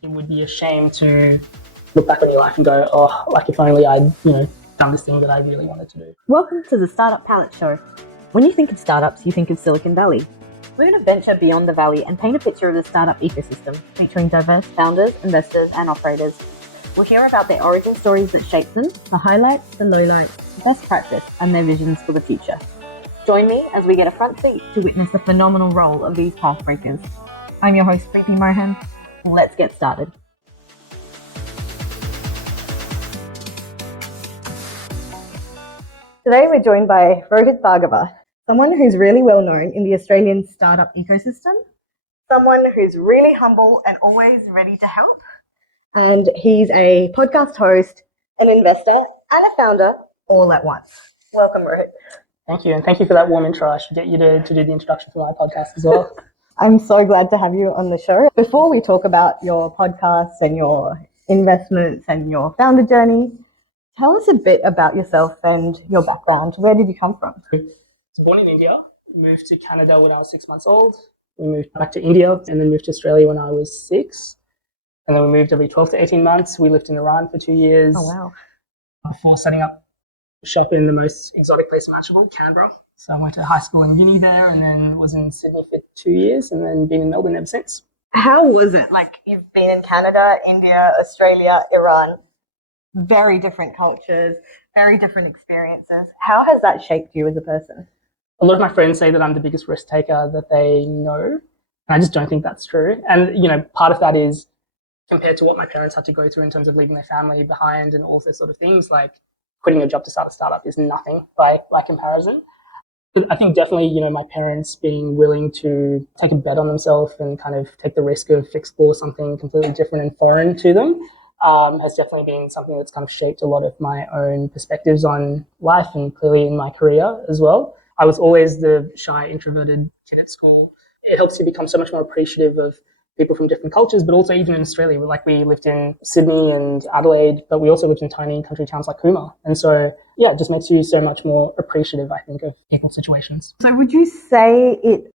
It would be a shame to look back on your life and go, oh, like if only I'd, done this thing that I really wanted to do. Welcome to the Startup Palette Show. When you think of startups, you think of Silicon Valley. We're going to venture beyond the valley and paint a picture of the startup ecosystem, featuring diverse founders, investors, and operators. We'll hear about their origin stories that shaped them, the highlights, the lowlights, best practice, and their visions for the future. Join me as we get a front seat to witness the phenomenal role of these path breakers. I'm your host, Preethi Mohan. Let's get started. Today we're joined by Rohit Bhargava, someone who's really well known in the Australian startup ecosystem, someone who's really humble and always ready to help. And he's a podcast host, an investor, and a founder all at once. Welcome, Rohit. Thank you. And thank you for that warm intro. I should get you to do the introduction for my podcast as well. I'm so glad to have you on the show. Before we talk about your podcast and your investments and your founder journey, tell us a bit about yourself and your background. Where did you come from? I was born in India, moved to Canada when I was 6 months old. We moved back to India and then moved to Australia when I was 6. And then we moved every 12 to 18 months. We lived in Iran for 2 years. Oh, wow. Before setting up shop in the most exotic place imaginable, Canberra. So I went to high school and uni there and then was in Sydney for 2 years and then been in Melbourne ever since. How was it? Like, you've been in Canada, India, Australia, Iran, very different cultures, very different experiences. How has that shaped you as a person? A lot of my friends say that I'm the biggest risk taker that they know. And I just don't think that's true. And, part of that is compared to what my parents had to go through in terms of leaving their family behind and all those sort of things, like quitting a job to start a startup is nothing by comparison. I think definitely, my parents being willing to take a bet on themselves and kind of take the risk of explore something completely different and foreign to them has definitely been something that's kind of shaped a lot of my own perspectives on life and clearly in my career as well. I was always the shy, introverted kid at school. It helps you become so much more appreciative of people from different cultures, but also even in Australia. We lived in Sydney and Adelaide, but we also lived in tiny country towns like Cooma. And so, it just makes you so much more appreciative, I think, of people's situations. So would you say it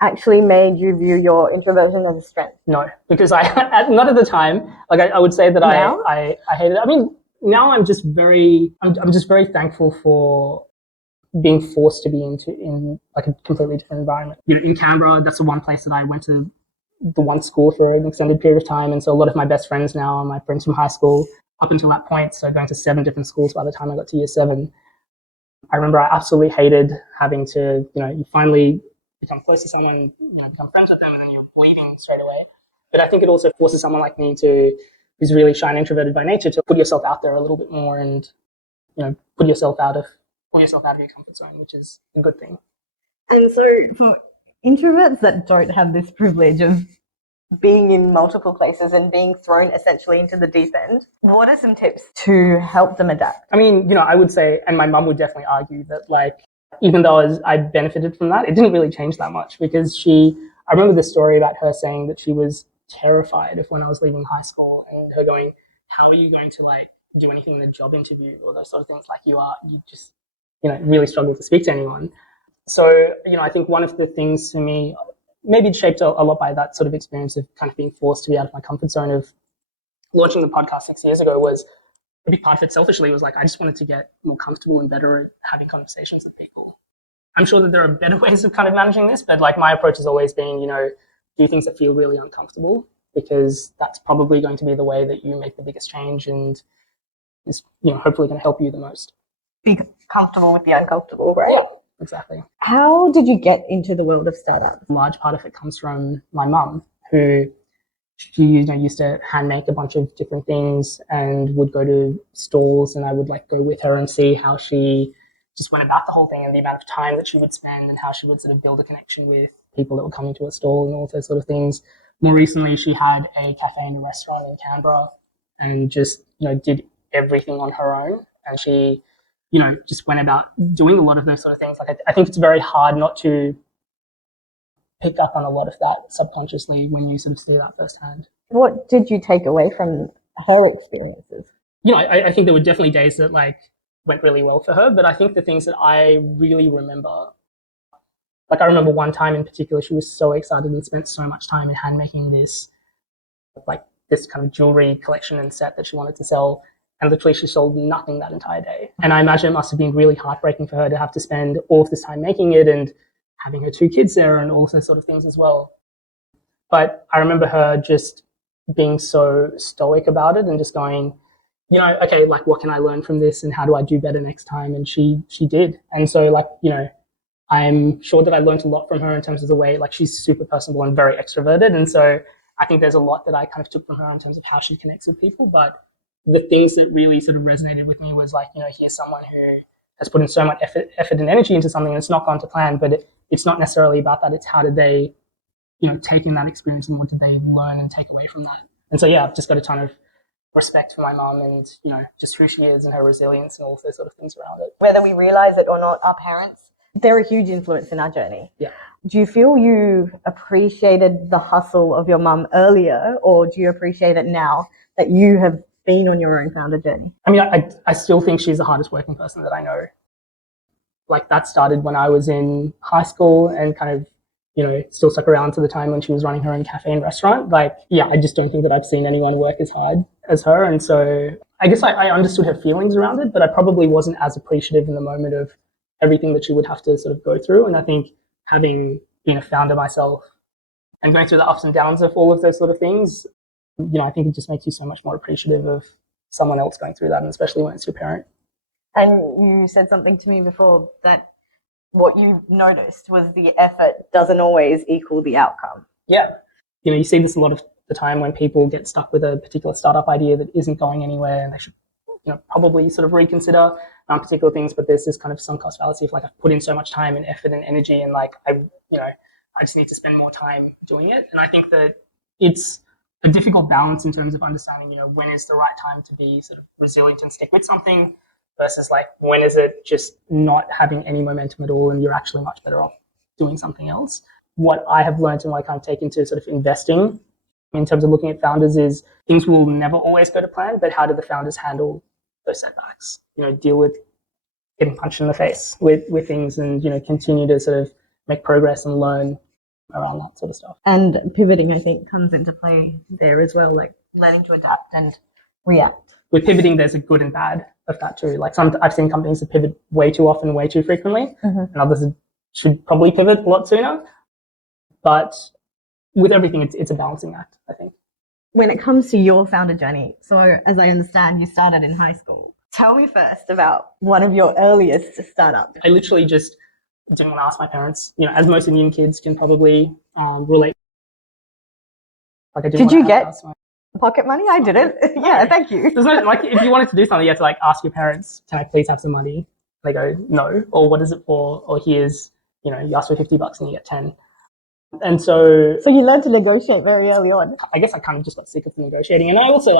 actually made you view your introversion as a strength? No, because not at the time. I would say that I hated it. I mean, now I'm just very thankful for being forced to be in a completely different environment. In Canberra, that's the one place that I went to the one school for an extended period of time. And so a lot of my best friends now are my friends from high school up until that point. So going to 7 different schools by the time I got to year 7. I remember I absolutely hated having to, you finally become close to someone, become friends with them, and then you're leaving straight away. But I think it also forces someone like me who's really shy and introverted by nature, to put yourself out there a little bit more and, pull yourself out of your comfort zone, which is a good thing. And so for introverts that don't have this privilege of being in multiple places and being thrown essentially into the deep end, what are some tips to help them adapt? I mean, I would say, and my mum would definitely argue that, even though I benefited from that, it didn't really change that much because I remember the story about her saying that she was terrified of when I was leaving high school and her going, how are you going to do anything in the job interview or those sort of things? You just, really struggle to speak to anyone. So, I think one of the things for me, maybe it's shaped a lot by that sort of experience of kind of being forced to be out of my comfort zone of launching the podcast 6 years ago, was a big part of it selfishly was I just wanted to get more comfortable and better at having conversations with people. I'm sure that there are better ways of kind of managing this, but my approach has always been, do things that feel really uncomfortable, because that's probably going to be the way that you make the biggest change and is, hopefully going to help you the most. Be comfortable with the uncomfortable, right? Yeah, exactly. How did you get into the world of startups? A large part of it comes from my mum, who she used to hand make a bunch of different things and would go to stalls, and I would go with her and see how she just went about the whole thing and the amount of time that she would spend and how she would sort of build a connection with people that were coming to a stall and all those sort of things. More recently, she had a cafe and a restaurant in Canberra and just, did everything on her own. And she, just went about doing a lot of those sort of things. I think it's very hard not to pick up on a lot of that subconsciously when you sort of see that firsthand. What did you take away from her experiences? I think there were definitely days that went really well for her, but I think the things that I really remember, I remember one time in particular, she was so excited and spent so much time in hand making this like this kind of jewelry collection and set that she wanted to sell. And literally she sold nothing that entire day. And I imagine it must have been really heartbreaking for her to have to spend all of this time making it and having her 2 kids there and all those sort of things as well. But I remember her just being so stoic about it and just going, okay, like what can I learn from this and how do I do better next time? And she did. And so like, I'm sure that I learned a lot from her in terms of the way, like she's super personable and very extroverted. And so I think there's a lot that I kind of took from her in terms of how she connects with people. But the things that really sort of resonated with me was like, here's someone who has put in so much effort and energy into something that's not gone to plan, but it's not necessarily about that. It's how did they, take in that experience and what did they learn and take away from that? And so, yeah, I've just got a ton of respect for my mum and, just who she is and her resilience and all those sort of things around it. Whether we realize it or not, our parents, they're a huge influence in our journey. Yeah. Do you feel you appreciated the hustle of your mum earlier, or do you appreciate it now that you have been on your own founder journey? I mean, I still think she's the hardest working person that I know. Like that started when I was in high school and kind of, still stuck around to the time when she was running her own cafe and restaurant. Like, yeah, I just don't think that I've seen anyone work as hard as her. And so I guess I understood her feelings around it, but I probably wasn't as appreciative in the moment of everything that she would have to sort of go through. And I think having been a founder myself and going through the ups and downs of all of those sort of things, I think it just makes you so much more appreciative of someone else going through that, and especially when it's your parent. And you said something to me before that what you noticed was the effort doesn't always equal the outcome. Yeah. You see this a lot of the time when people get stuck with a particular startup idea that isn't going anywhere, and they should, probably sort of reconsider particular things. But there's this kind of sunk cost fallacy of like, I've put in so much time and effort and energy, and like I just need to spend more time doing it. And I think that it's a difficult balance in terms of understanding, when is the right time to be sort of resilient and stick with something versus like when is it just not having any momentum at all and you're actually much better off doing something else. What I have learned and what I kind of take into sort of investing in terms of looking at founders is things will never always go to plan, but how do the founders handle those setbacks? Deal with getting punched in the face with things and, continue to sort of make progress and learn around that sort of stuff. And pivoting, I think, comes into play there as well, like learning to adapt and react. With pivoting, there's a good and bad of that too. Like I've seen companies that pivot way too often, way too frequently, and others should probably pivot a lot sooner. But with everything, it's a balancing act, I think. When it comes to your founder journey, so as I understand, you started in high school. Tell me first about one of your earliest startups. I literally just didn't want to ask my parents, as most Indian kids can probably relate. Like I didn't Did you get pocket money? I didn't. Yeah, thank you. There's no, like, if you wanted to do something, you had to like ask your parents, can I please have some money? They go, no. Or what is it for? Or here's, you ask for $50 and you get 10. And so you learned to negotiate very early on. I guess I kind of just got sick of the negotiating. And I also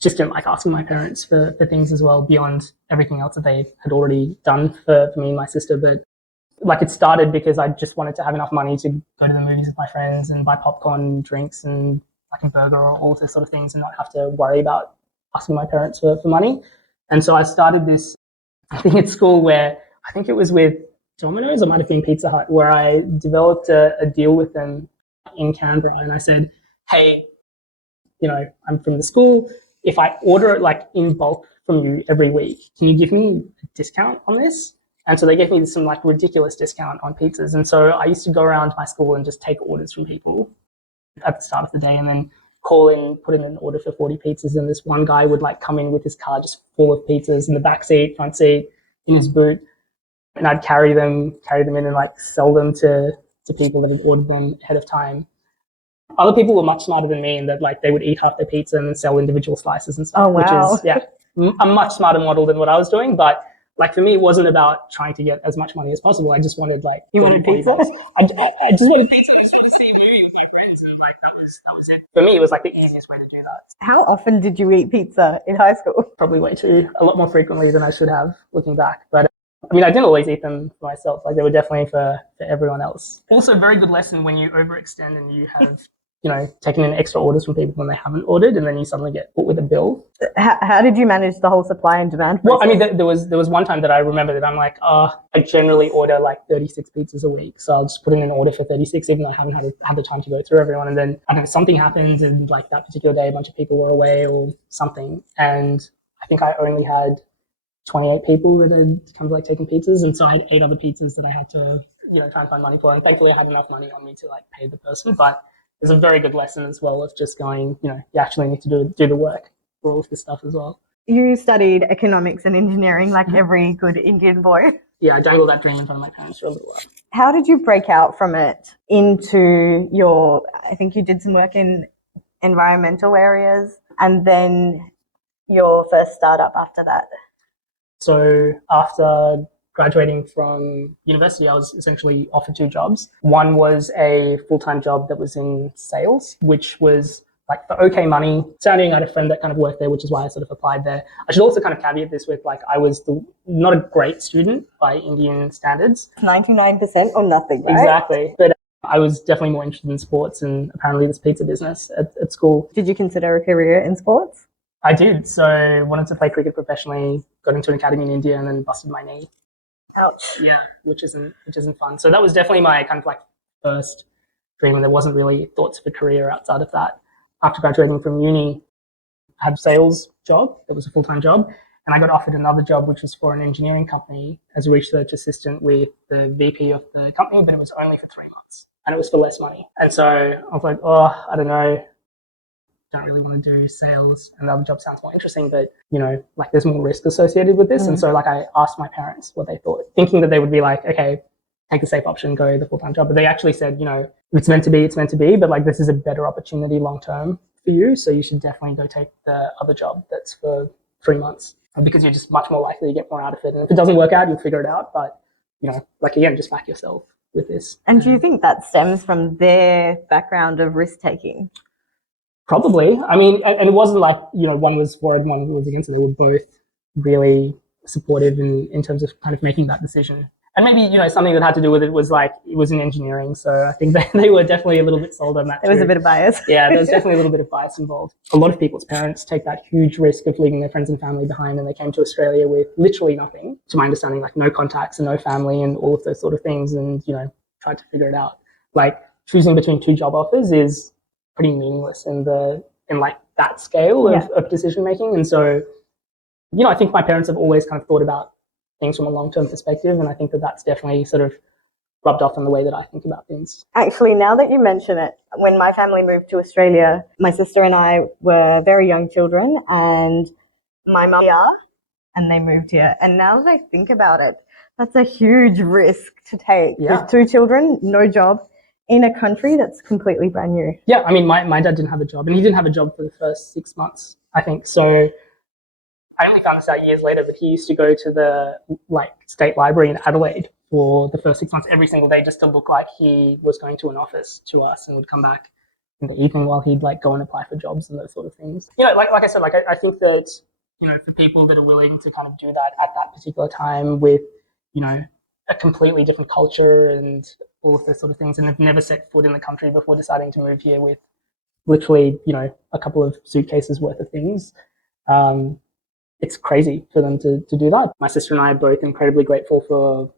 just didn't like asking my parents for things as well beyond everything else that they had already done for me and my sister. But like it started because I just wanted to have enough money to go to the movies with my friends and buy popcorn and drinks and like a burger or all those sort of things and not have to worry about asking my parents for money. And so I started this, I think at school where I think it was with Domino's, or might have been Pizza Hut, where I developed a deal with them in Canberra. And I said, hey, I'm from the school. If I order it like in bulk from you every week, can you give me a discount on this? And so they gave me some like ridiculous discount on pizzas. And so I used to go around my school and just take orders from people at the start of the day and then call in, put in an order for 40 pizzas. And this one guy would like come in with his car just full of pizzas in the back seat, front seat, in his boot. And I'd carry them in and like sell them to people that had ordered them ahead of time. Other people were much smarter than me in that like they would eat half their pizza and then sell individual slices and stuff. Oh, wow. Which is, a much smarter model than what I was doing. But like for me, it wasn't about trying to get as much money as possible. I just wanted like... You wanted pizza? I just wanted pizza and sort of see a movie with my friends. And like that was it. For me, it was like the easiest way to do that. How often did you eat pizza in high school? Probably a lot more frequently than I should have looking back. But I mean, I didn't always eat them for myself. Like they were definitely for everyone else. Also, a very good lesson when you overextend and you have taking in extra orders from people when they haven't ordered, and then you suddenly get put with a bill. How did you manage the whole supply and demand process? Well, I mean, there was one time that I remember that I'm like, I generally order like 36 pizzas a week, so I'll just put in an order for 36, even though I haven't had the time to go through everyone. And then I don't know, something happens, and like that particular day, a bunch of people were away or something, and I think I only had 28 people that had kind of like taken pizzas, and so I had 8 other pizzas that I had to try and find money for, and thankfully I had enough money on me to like pay the person. But it's a very good lesson as well of just going, you actually need to do the work for all of this stuff as well. You studied economics and engineering like every good Indian boy. Yeah, I dangled that dream in front of my parents for a little while. How did you break out from it into I think you did some work in environmental areas, and then your first startup after that? So after graduating from university, I was essentially offered 2 jobs. One was a full-time job that was in sales, which was like for okay money. Sounding, I had a friend that kind of worked there, which is why I sort of applied there. I should also kind of caveat this with like I was not a great student by Indian standards. 99% or nothing, right? Exactly. But I was definitely more interested in sports and apparently this pizza business at school. Did you consider a career in sports? I did. So I wanted to play cricket professionally, got into an academy in India and then busted my knee. Ouch. Yeah, which isn't fun. So that was definitely my kind of like first dream, and there wasn't really thoughts of a career outside of that. After graduating from uni, I had a sales job that was a full-time job, and I got offered another job which was for an engineering company as a research assistant with the VP of the company, but it was only for 3 months and it was for less money. And so I was like, I don't know, don't really want to do sales, and the other job sounds more interesting, but like there's more risk associated with this. And so like I asked my parents what they thought, thinking that they would be like, okay, take the safe option, go the full-time job. But they actually said, if it's meant to be, it's meant to be, but like this is a better opportunity long-term for you, so you should definitely go take the other job that's for 3 months, because you're just much more likely to get more out of it. And if it doesn't work out, you'll figure it out. But like again, just back yourself with this. And do you think that stems from their background of risk-taking? Probably. I mean, and it wasn't like, one was for it, one was against it. They were both really supportive in terms of kind of making that decision. And maybe, something that had to do with it was like, it was in engineering. So I think they were definitely a little bit sold on that. There was a bit of bias. Yeah, there's definitely a little bit of bias involved. A lot of people's parents take that huge risk of leaving their friends and family behind, and they came to Australia with literally nothing, to my understanding, like no contacts and no family and all of those sort of things, and, tried to figure it out. Like choosing between 2 job offers is pretty meaningless in like that scale of decision making. And so, I think my parents have always kind of thought about things from a long-term perspective, and I think that that's definitely sort of rubbed off on the way that I think about things. Actually, now that you mention it, when my family moved to Australia, my sister and I were very young children, and my mum and they moved here. And now that I think about it, that's a huge risk to take with 2 children, no job, in a country that's completely brand new. Yeah, I mean, my dad didn't have a job, and he didn't have a job for the first 6 months, I think. So I only found this out years later, but he used to go to the state library in Adelaide for the first 6 months every single day, just to look like he was going to an office to us, and would come back in the evening while he'd go and apply for jobs and those sort of things. Like I said, I think that, for people that are willing to kind of do that at that particular time with, a completely different culture and all of those sort of things, and have never set foot in the country before deciding to move here with literally, a couple of suitcases worth of things, it's crazy for them to do that. My sister and I are both incredibly grateful for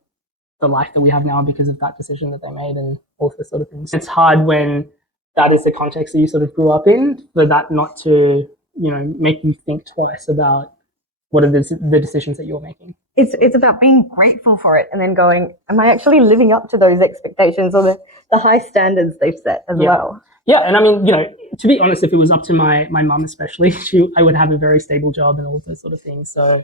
the life that we have now because of that decision that they made and all of those sort of things. It's hard when that is the context that you sort of grew up in, for that not to, make you think twice about what are the decisions that you're making. It's about being grateful for it and then going, am I actually living up to those expectations or the high standards they've set as well? Yeah, and I mean, to be honest, if it was up to my mum especially, I would have a very stable job and all those sort of things. So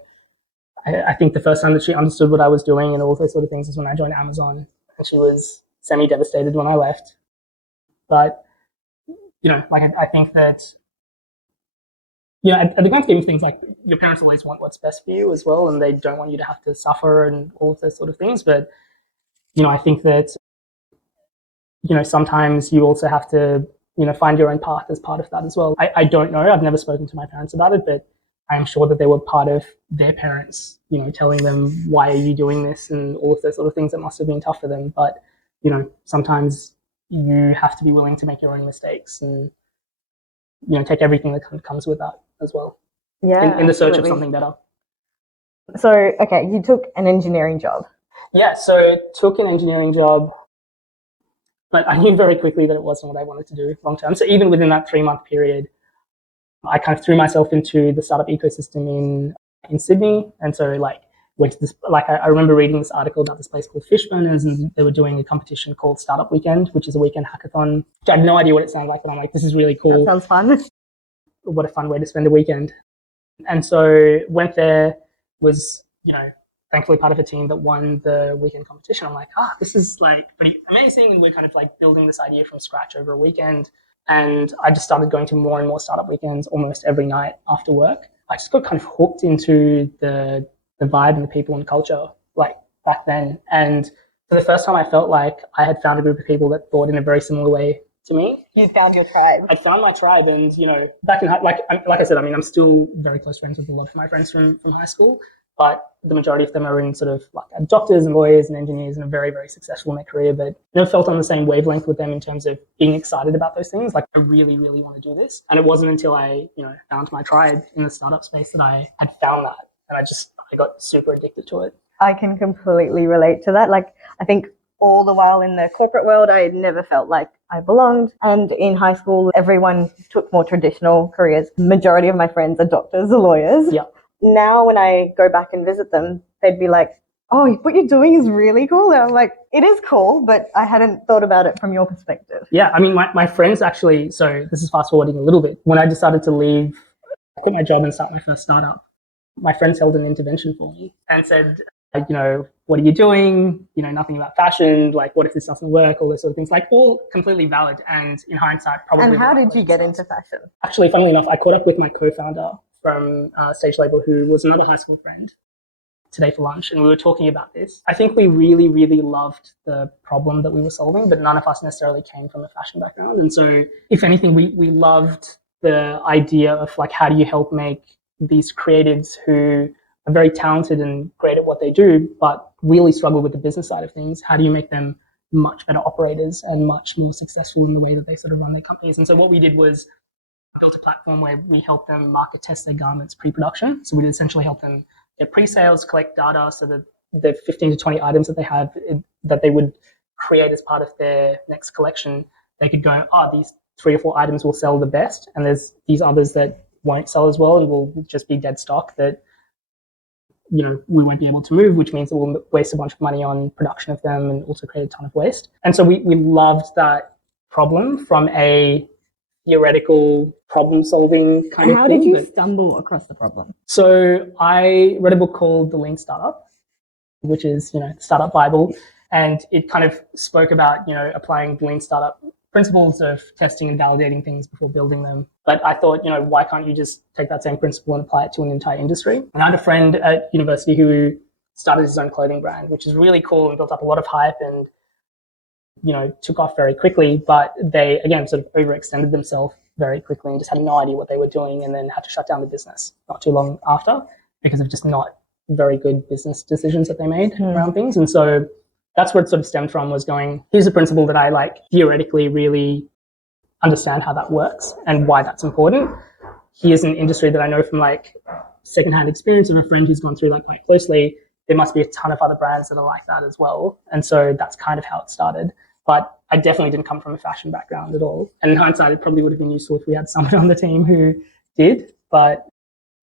I think the first time that she understood what I was doing and all those sort of things is when I joined Amazon, and she was semi-devastated when I left. But, I think that, at the grand scheme of things, your parents always want what's best for you as well, and they don't want you to have to suffer and all of those sort of things. But, I think that, sometimes you also have to, find your own path as part of that as well. I don't know. I've never spoken to my parents about it, but I'm sure that they were part of their parents, telling them, why are you doing this, and all of those sort of things that must have been tough for them. But, sometimes you have to be willing to make your own mistakes and, take everything that comes with that as well. Yeah, in the search of absolutely. something better. So, okay, you took an engineering job. Yeah, so took an engineering job, but I knew very quickly that it wasn't what I wanted to do long term. So even within that 3-month period, I kind of threw myself into the startup ecosystem in Sydney. And so went to this, I remember reading this article about this place called Fishburners, and they were doing a competition called Startup Weekend, which is a weekend hackathon. I had no idea what it sounded like, but I'm like, this is really cool. That sounds fun. What a fun way to spend a weekend. And so went there, was, thankfully part of a team that won the weekend competition. I'm like, this is pretty amazing. And we're kind of building this idea from scratch over a weekend. And I just started going to more and more startup weekends almost every night after work. I just got kind of hooked into the vibe and the people and culture back then. And for the first time, I felt like I had found a group of people that thought in a very similar way to me. You found your tribe. I found my tribe, and back in like I said, I'm still very close friends with a lot of my friends from high school, but the majority of them are in sort of doctors and lawyers and engineers and are very, very successful in their career, but never felt on the same wavelength with them in terms of being excited about those things. I really, really want to do this. And it wasn't until I, found my tribe in the startup space that I had found that. And I got super addicted to it. I can completely relate to that. I think all the while in the corporate world, I never felt like I belonged. And in high school, everyone took more traditional careers. Majority of my friends are doctors or lawyers. Yeah. Now when I go back and visit them, they'd be like, oh, what you're doing is really cool. And I'm like, it is cool, but I hadn't thought about it from your perspective. Yeah, I mean, my friends actually, so this is fast forwarding a little bit. When I decided to leave, quit my job and start my first startup, my friends held an intervention for me and said, what are you doing? Nothing about fashion. What if this doesn't work? All those sort of things, all completely valid. And in hindsight, probably. And how did you get into fashion? Actually, funnily enough, I caught up with my co-founder from Stage Label, who was another high school friend, today for lunch, and we were talking about this. I think we really, really loved the problem that we were solving, but none of us necessarily came from a fashion background. And so, if anything, we loved the idea of how do you help make these creatives who are very talented and great at what they do, but really struggle with the business side of things. How do you make them much better operators and much more successful in the way that they sort of run their companies? And so what we did was built a platform where we helped them market test their garments pre-production. So we essentially help them get pre-sales, collect data, so that the 15 to 20 items that they have that they would create as part of their next collection, they could go, these 3 or 4 items will sell the best, and there's these others that won't sell as well and will just be dead stock that we won't be able to move, which means that we'll waste a bunch of money on production of them and also create a ton of waste. And so we loved that problem from a theoretical problem-solving kind of thing. How did you stumble across the problem? So I read a book called The Lean Startup, which is, the Startup Bible, and it kind of spoke about, applying Lean Startup principles of testing and validating things before building them. But I thought, why can't you just take that same principle and apply it to an entire industry? And I had a friend at university who started his own clothing brand, which is really cool and built up a lot of hype and, took off very quickly. But they, again, sort of overextended themselves very quickly and just had no idea what they were doing, and then had to shut down the business not too long after because of just not very good business decisions that they made around things. And so that's where it sort of stemmed from, was going, here's a principle that I theoretically really understand how that works and why that's important. Here's an industry that I know from secondhand experience of a friend who's gone through that quite closely. There must be a ton of other brands that are like that as well. And so that's kind of how it started. But I definitely didn't come from a fashion background at all. And in hindsight, it probably would have been useful if we had someone on the team who did. But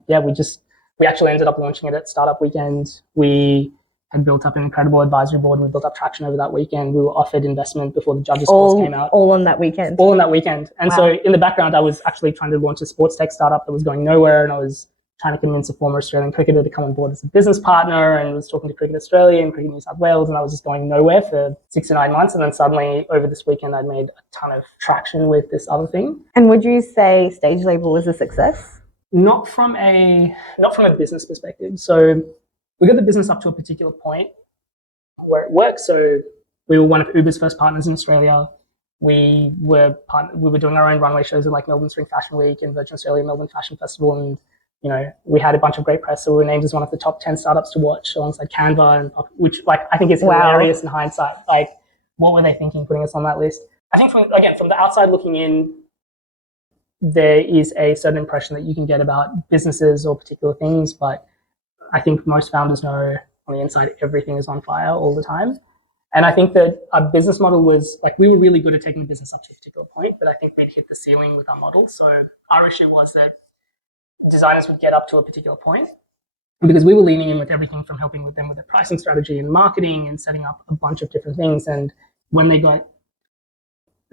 yeah, we actually ended up launching it at Startup Weekend. We had built up an incredible advisory board. We built up traction over that weekend. We were offered investment before the judges' scores came out. All on that weekend? All on that weekend. And wow. So in the background, I was actually trying to launch a sports tech startup that was going nowhere, and I was trying to convince a former Australian cricketer to come on board as a business partner, and was talking to Cricket Australia and Cricket New South Wales, and I was just going nowhere for 6 to 9 months. And then suddenly over this weekend, I'd made a ton of traction with this other thing. And would you say Stage Label was a success? Not from a business perspective. So we got the business up to a particular point where it worked. So we were one of Uber's first partners in Australia. We were doing our own runway shows in Melbourne Spring Fashion Week and Virgin Australia Melbourne Fashion Festival, and we had a bunch of great press. So we were named as one of the top 10 startups to watch alongside Canva, and which I think is hilarious in hindsight. What were they thinking putting us on that list? I think from the outside looking in, there is a certain impression that you can get about businesses or particular things, but I think most founders know on the inside everything is on fire all the time. And I think that our business model was like, we were really good at taking the business up to a particular point, but I think we'd hit the ceiling with our model. So our issue was that designers would get up to a particular point because we were leaning in with everything from helping with them with their pricing strategy and marketing and setting up a bunch of different things. And when they got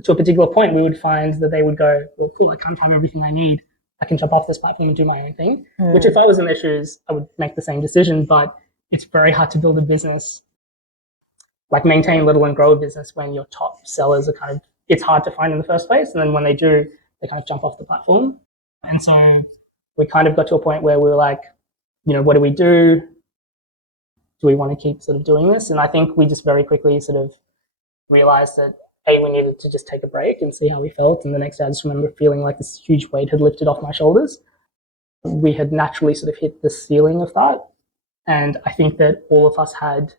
to a particular point, we would find that they would go, well, cool, I can't have everything I need. I can jump off this platform and do my own thing, which if I was in their shoes, I would make the same decision. But it's very hard to build a business, like maintain, let alone grow a business when your top sellers are kind of, it's hard to find in the first place. And then when they do, they kind of jump off the platform. And so we kind of got to a point where we were like, what do we do? Do we want to keep sort of doing this? And I think we just very quickly sort of realized that we needed to just take a break and see how we felt. And the next day I just remember feeling like this huge weight had lifted off my shoulders. We had naturally sort of hit the ceiling of that. And I think that all of us had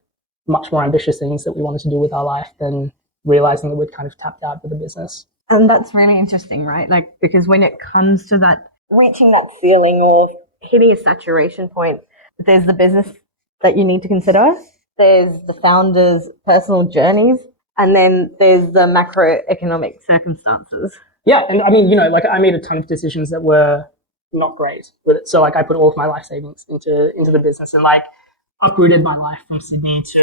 much more ambitious things that we wanted to do with our life than realizing that we'd kind of tapped out with the business. And that's really interesting, right? Like, because when it comes to that, reaching that ceiling or hitting a saturation point, there's the business that you need to consider. There's the founder's personal journeys. And then there's the macroeconomic circumstances. Yeah. And I mean, like I made a ton of decisions that were not great with it. So like I put all of my life savings into the business and like uprooted my life from Sydney to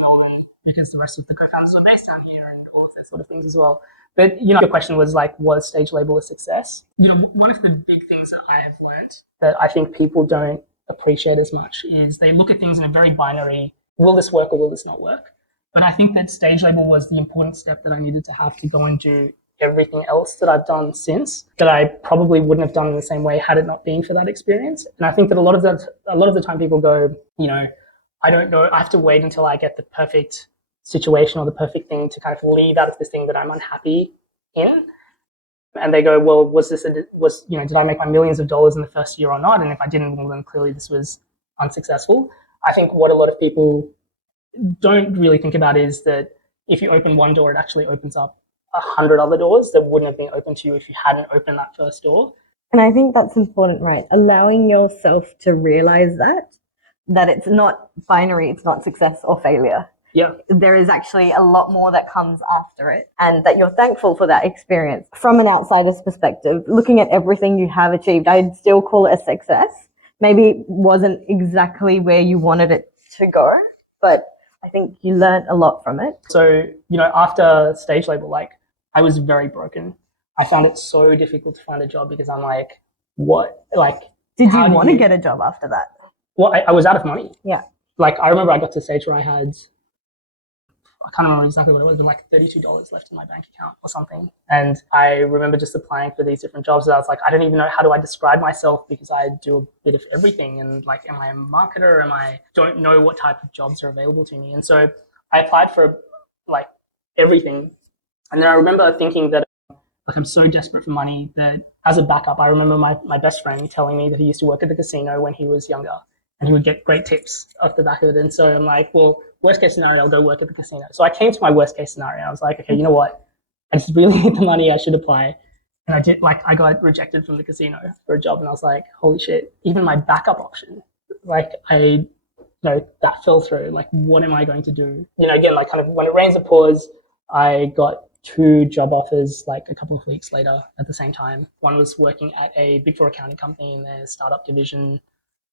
Melbourne because the rest of the co-founders were based down here and all of that sort of things as well. But, your question was like, was Stage Label a success? One of the big things that I have learned that I think people don't appreciate as much is they look at things in a very binary, will this work or will this not work? But I think that Stage Label was the important step that I needed to have to go and do everything else that I've done since that I probably wouldn't have done in the same way had it not been for that experience. And I think that a lot of the time people go, I don't know, I have to wait until I get the perfect situation or the perfect thing to kind of leave out of this thing that I'm unhappy in. And they go, well, did I make my millions of dollars in the first year or not? And if I didn't, well, then clearly this was unsuccessful. I think what a lot of people don't really think about is that if you open one door, it actually opens up 100 other doors that wouldn't have been open to you if you hadn't opened that first door. And I think that's important, right? Allowing yourself to realize that it's not binary, it's not success or failure. Yeah. There is actually a lot more that comes after it, and that you're thankful for that experience. From an outsider's perspective, looking at everything you have achieved, I'd still call it a success. Maybe it wasn't exactly where you wanted it to go, but I think you learned a lot from it. So, after Stage Label, like I was very broken. I found it so difficult to find a job because I'm like, what? Like, did you want to get a job after that? Well, I was out of money. Yeah. Like I remember I got to a stage where I can't remember exactly what it was, but like $32 left in my bank account or something. And I remember just applying for these different jobs. And I was like, I don't even know how do I describe myself because I do a bit of everything. And like, am I a marketer? Don't know what type of jobs are available to me. And so I applied for like everything. And then I remember thinking that like I'm so desperate for money that as a backup, I remember my best friend telling me that he used to work at the casino when he was younger and he would get great tips off the back of it. And so I'm like, well, worst case scenario, I'll go work at the casino. So I came to my worst case scenario. I was like, okay, you know what? I just really need the money. I should apply. And I did, I got rejected from the casino for a job. And I was like, holy shit, even my backup option, that fell through. Like, what am I going to do? Again, like kind of when it rains, it pours. I got 2 job offers like a couple of weeks later at the same time. One was working at a Big Four accounting company in their startup division,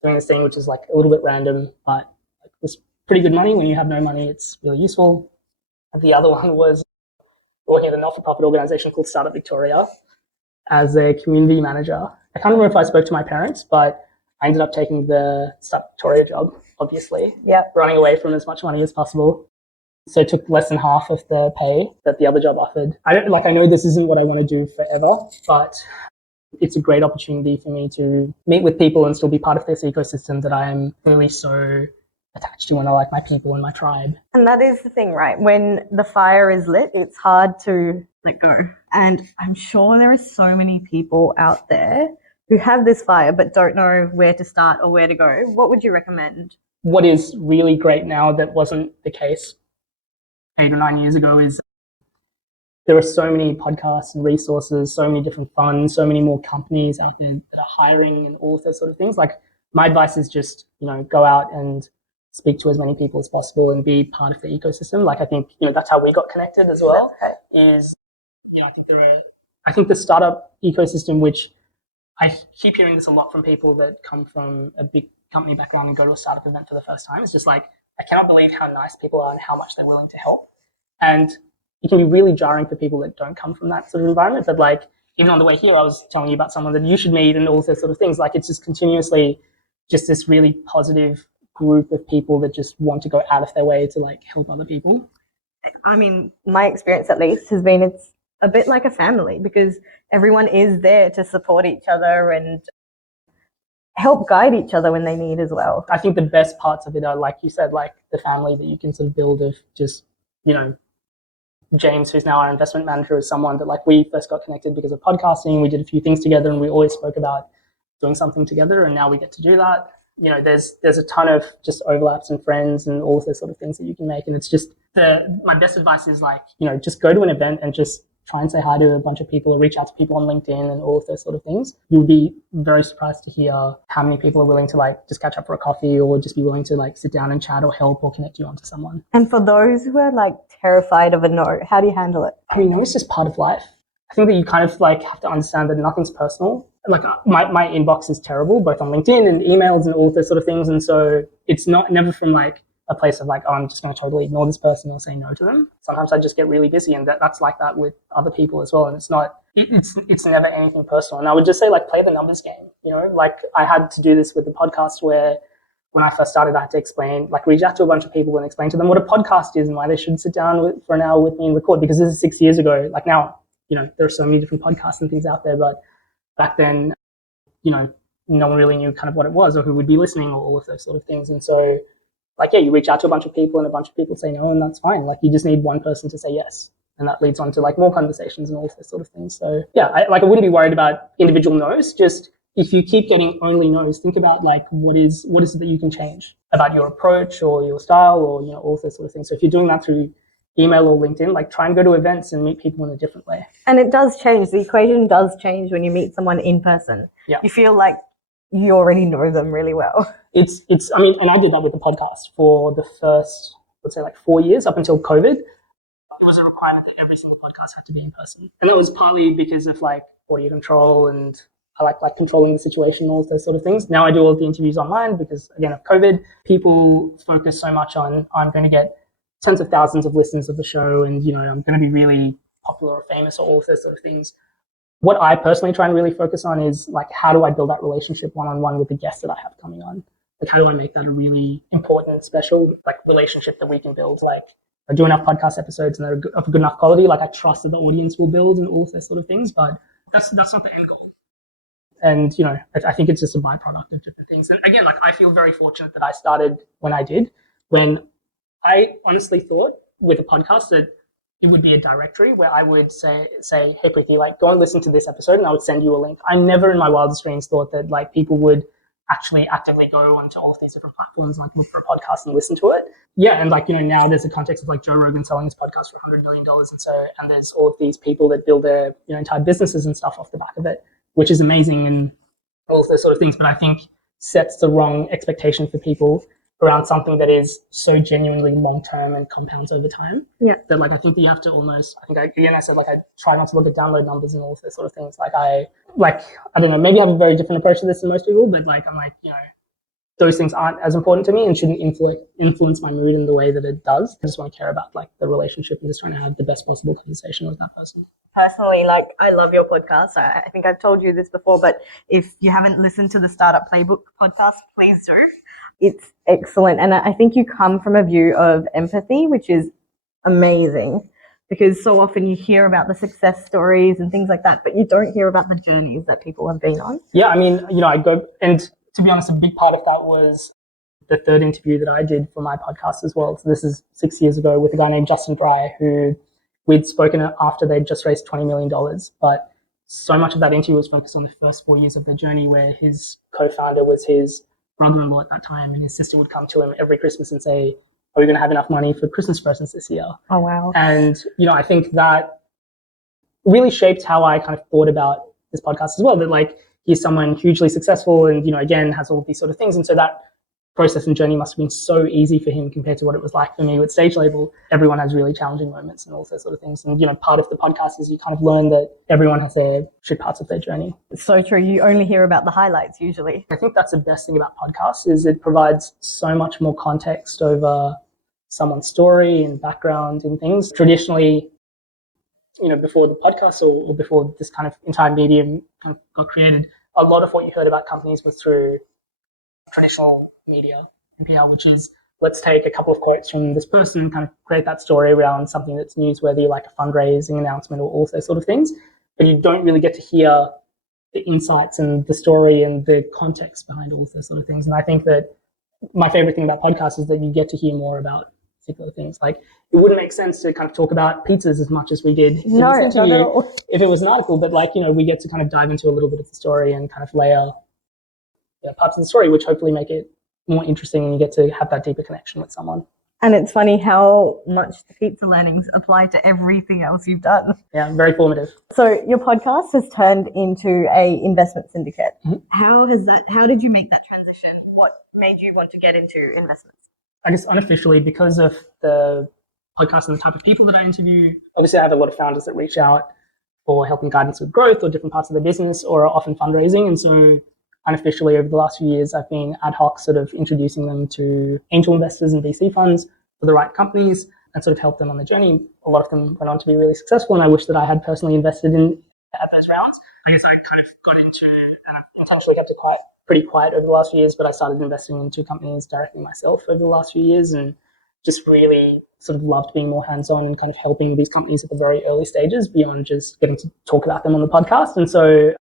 doing this thing, which is like a little bit random, but it was pretty good money. When you have no money, it's really useful. And the other one was working at a not-for-profit organization called Startup Victoria as a community manager. I can't remember if I spoke to my parents, but I ended up taking the Startup Victoria job, obviously. Yeah. Running away from as much money as possible. So it took less than half of the pay that the other job offered. I know this isn't what I want to do forever, but it's a great opportunity for me to meet with people and still be part of this ecosystem that I am really so attached to, and I like my people and my tribe. And that is the thing, right? When the fire is lit, it's hard to let go. And I'm sure there are so many people out there who have this fire but don't know where to start or where to go. What would you recommend? What is really great now that wasn't the case 8 or 9 years ago is there are so many podcasts and resources, so many different funds, so many more companies out there that are hiring and all of those sort of things. Like my advice is just, go out and speak to as many people as possible and be part of the ecosystem. Like I think, that's how we got connected as well. Is, I think the startup ecosystem, which I keep hearing this a lot from people that come from a big company background and go to a startup event for the first time. It's just like, I cannot believe how nice people are and how much they're willing to help. And it can be really jarring for people that don't come from that sort of environment. But like, even on the way here, I was telling you about someone that you should meet and all those sort of things. Like it's just continuously just this really positive group of people that just want to go out of their way to like help other people. I mean, my experience at least has been it's a bit like a family because everyone is there to support each other and help guide each other when they need as well. I think the best parts of it are, like you said, like the family that you can sort of build of just, James, who's now our investment manager, is someone that like we first got connected because of podcasting. We did a few things together and we always spoke about doing something together, and now we get to do that. There's a ton of just overlaps and friends and all of those sort of things that you can make. And it's just my best advice is like, just go to an event and just try and say hi to a bunch of people or reach out to people on LinkedIn and all of those sort of things. You'll be very surprised to hear how many people are willing to like just catch up for a coffee or just be willing to like sit down and chat or help or connect you onto someone. And for those who are like terrified of a no, how do you handle it? I mean, no, it's just part of life. I think that you kind of like have to understand that nothing's personal. Like my inbox is terrible, both on LinkedIn and emails and all of those sort of things. And so it's never from like a place of like, oh, I'm just going to totally ignore this person or say no to them. Sometimes I just get really busy, and that's like that with other people as well. And it's never anything personal. And I would just say like, play the numbers game, like I had to do this with the podcast where when I first started, I had to explain, like reach out to a bunch of people and explain to them what a podcast is and why they should sit down for an hour with me and record, because this is 6 years ago. Like now, there are so many different podcasts and things out there, but back then, no one really knew kind of what it was or who would be listening or all of those sort of things. And so like, yeah, you reach out to a bunch of people and a bunch of people say no, and that's fine. Like you just need one person to say yes. And that leads on to like more conversations and all of those sort of things. So yeah, I wouldn't be worried about individual no's. Just if you keep getting only no's, think about like, what is it that you can change about your approach or your style or, all of those sort of things. So if you're doing that through email or LinkedIn, like try and go to events and meet people in a different way. And it does change. The equation does change when you meet someone in person. Yeah. You feel like you already know them really well. I mean, and I did that with the podcast for the first, let's say like 4 years up until COVID. It was a requirement that every single podcast had to be in person. And that was partly because of like audio control, and I like controlling the situation, all of those sort of things. Now I do all of the interviews online because again of COVID, people focus so much on, I'm going to get tens of thousands of listeners of the show and, I'm going to be really popular or famous or all of those sort of things. What I personally try and really focus on is like, how do I build that relationship one-on-one with the guests that I have coming on? Like, how do I make that a really important, special like relationship that we can build? Like, I do enough podcast episodes and they're of good enough quality. Like, I trust that the audience will build and all of those sort of things, but that's not the end goal. And, I think it's just a byproduct of different things. And again, like, I feel very fortunate that I started when I did, when I honestly thought with a podcast that it would be a directory where I would say, hey, Preethi, like go and listen to this episode, and I would send you a link. I never in my wildest dreams thought that like people would actually actively go onto all of these different platforms, like look for a podcast and listen to it. Yeah. And like, now there's a context of like Joe Rogan selling his podcast for $100 million. And there's all of these people that build their entire businesses and stuff off the back of it, which is amazing and all of those sort of things. But I think sets the wrong expectation for people around something that is so genuinely long-term and compounds over time. Yeah. That like, I think that you have to almost, I said, like, I try not to look at download numbers and all of those sort of things. I don't know, maybe I have a very different approach to this than most people, but like, I'm like, those things aren't as important to me and shouldn't influence my mood in the way that it does. I just want to care about like the relationship and just trying to have the best possible conversation with that person. Personally, like I love your podcast. I think I've told you this before, but if you haven't listened to the Startup Playbook podcast, please do. It's excellent. And I think you come from a view of empathy, which is amazing, because so often you hear about the success stories and things like that, but you don't hear about the journeys that people have been on. Yeah, I mean, I go, and to be honest, a big part of that was the third interview that I did for my podcast as well. So this is 6 years ago with a guy named Justin Dry, who we'd spoken after they'd just raised $20 million. But so much of that interview was focused on the first 4 years of their journey, where his co-founder was his brother-in-law at that time, and his sister would come to him every Christmas and say, are we going to have enough money for Christmas presents this year? Oh, wow. And, I think that really shaped how I kind of thought about this podcast as well. That like he's someone hugely successful and, again, has all of these sort of things. And so that process and journey must have been so easy for him compared to what it was like for me with Stage Label. Everyone has really challenging moments and all those sort of things. And, part of the podcast is you kind of learn that everyone has their shit parts of their journey. It's so true. You only hear about the highlights usually. I think that's the best thing about podcasts is it provides so much more context over someone's story and background and things. Traditionally, before the podcast or before this kind of entire medium kind of got created, a lot of what you heard about companies was through traditional media and PR, which is let's take a couple of quotes from this person and kind of create that story around something that's newsworthy, like a fundraising announcement or all those sort of things. But you don't really get to hear the insights and the story and the context behind all of those sort of things. And I think that my favorite thing about podcasts is that you get to hear more about particular things. Like it wouldn't make sense to kind of talk about pizzas as much as we did in this interview if it was an article, but we get to kind of dive into a little bit of the story and kind of layer parts of the story, which hopefully make it more interesting and you get to have that deeper connection with someone. And it's funny how much the pizza learnings apply to everything else you've done. Yeah, very formative. So your podcast has turned into a investment syndicate. Mm-hmm. How did you make that transition? What made you want to get into investments? I guess unofficially, because of the podcast and the type of people that I interview, obviously I have a lot of founders that reach out for helping guidance with growth or different parts of their business or are often fundraising. And so unofficially over the last few years, I've been ad hoc sort of introducing them to angel investors and VC funds for the right companies and sort of help them on the journey. A lot of them went on to be really successful, and I wish that I had personally invested in at those rounds. I guess I kind of got into, and I've intentionally kept it pretty quiet over the last few years, but I started investing into companies directly myself over the last few years and just really sort of loved being more hands-on and kind of helping these companies at the very early stages beyond just getting to talk about them on the podcast. And so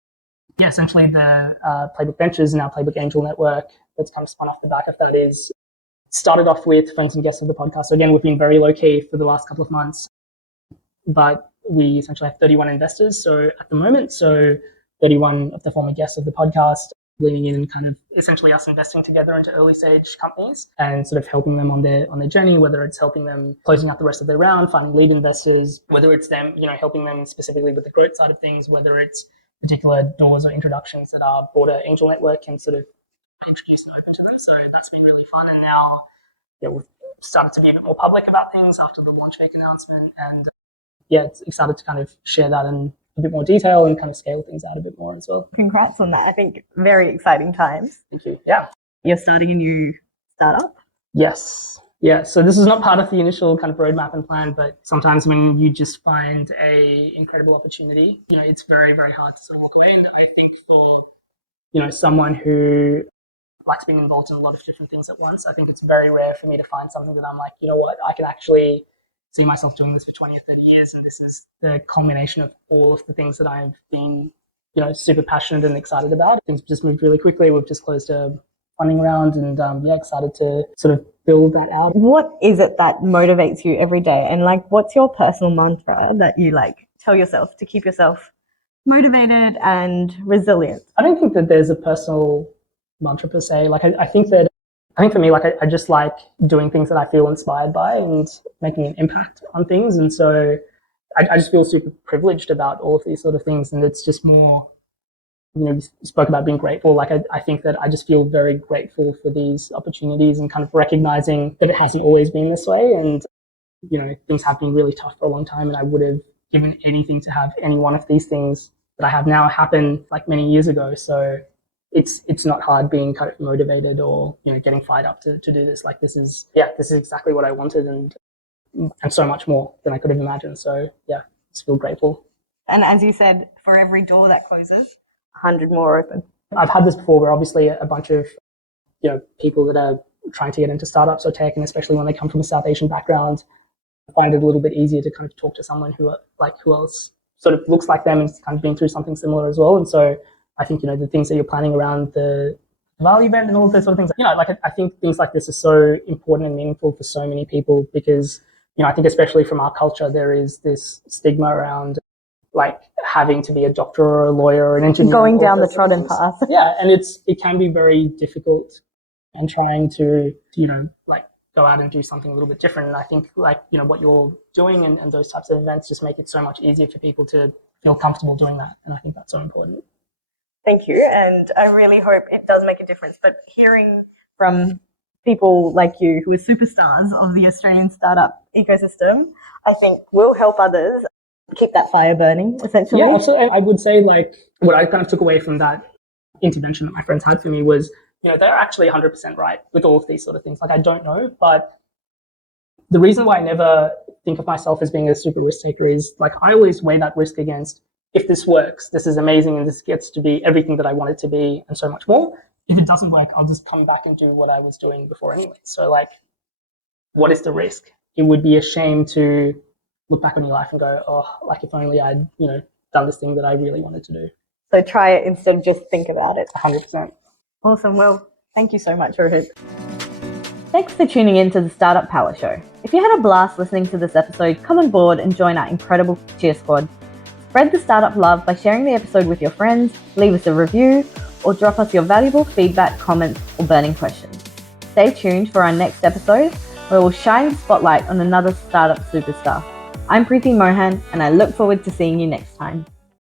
essentially the Playbook Ventures and our Playbook Angel Network that's kind of spun off the back of that is started off with friends and guests of the podcast. So again, we've been very low-key for the last couple of months, but we essentially have 31 investors. So at the moment, 31 of the former guests of the podcast leaning in and kind of essentially us investing together into early stage companies and sort of helping them on their journey, whether it's helping them closing out the rest of their round, finding lead investors, whether it's them, helping them specifically with the growth side of things, whether it's particular doors or introductions that our broader angel network can sort of introduce and open to them. So that's been really fun. And now, we've started to be a bit more public about things after the Launchmake announcement. And it's excited to kind of share that in a bit more detail and kind of scale things out a bit more as well. Congrats on that. I think very exciting times. Thank you. Yeah. You're starting a new startup? Yes. Yeah. So this is not part of the initial kind of roadmap and plan, but sometimes when you just find a incredible opportunity, it's very, very hard to sort of walk away. And I think for, someone who likes being involved in a lot of different things at once, I think it's very rare for me to find something that I'm like, I can actually see myself doing this for 20 or 30 years. And this is the culmination of all of the things that I've been, super passionate and excited about. Things just moved really quickly. We've just closed a funding round and excited to sort of build that out. What is it that motivates you every day? And what's your personal mantra that you tell yourself to keep yourself motivated and resilient? I don't think that there's a personal mantra per se. I think for me, I just like doing things that I feel inspired by and making an impact on things. And so I just feel super privileged about all of these sort of things. And it's just more, you spoke about being grateful. I think that I just feel very grateful for these opportunities and kind of recognizing that it hasn't always been this way. And, things have been really tough for a long time. And I would have given anything to have any one of these things that I have now happen many years ago. So it's not hard being kind of motivated or, getting fired up to do this. This is exactly what I wanted and so much more than I could have imagined. So just feel grateful. And as you said, for every door that closes, 100 more open. I've had this before where obviously a bunch of, people that are trying to get into startups or tech, and especially when they come from a South Asian background, find it a little bit easier to kind of talk to someone who else sort of looks like them and kind of been through something similar as well. And so I think, the things that you're planning around the Valley event and all of those sort of things, I think things like this are so important and meaningful for so many people because, I think especially from our culture, there is this stigma around having to be a doctor or a lawyer or an engineer. Going down the trodden path. Yeah. And it can be very difficult and trying to, go out and do something a little bit different. And I think what you're doing and those types of events just make it so much easier for people to feel comfortable doing that. And I think that's so important. Thank you. And I really hope it does make a difference. But hearing from people like you who are superstars of the Australian startup ecosystem, I think will help others keep that fire burning, essentially. Yeah, absolutely. I would say like what I kind of took away from that intervention that my friends had for me was, they're actually 100% right with all of these sort of things. Like I don't know, but the reason why I never think of myself as being a super risk taker is like I always weigh that risk against, if this works, this is amazing and this gets to be everything that I want it to be and so much more. If it doesn't work, I'll just come back and do what I was doing before anyway. So like, what is the risk? It would be a shame to look back on your life and go, oh, like if only I'd, done this thing that I really wanted to do. So try it instead of just think about it. 100%. Awesome. Well, thank you so much, Rohit. Thanks for tuning in to the Startup Power Show. If you had a blast listening to this episode, come on board and join our incredible cheer squad. Spread the startup love by sharing the episode with your friends, leave us a review, or drop us your valuable feedback, comments, or burning questions. Stay tuned for our next episode, where we'll shine the spotlight on another startup superstar. I'm Preethi Mohan, and I look forward to seeing you next time.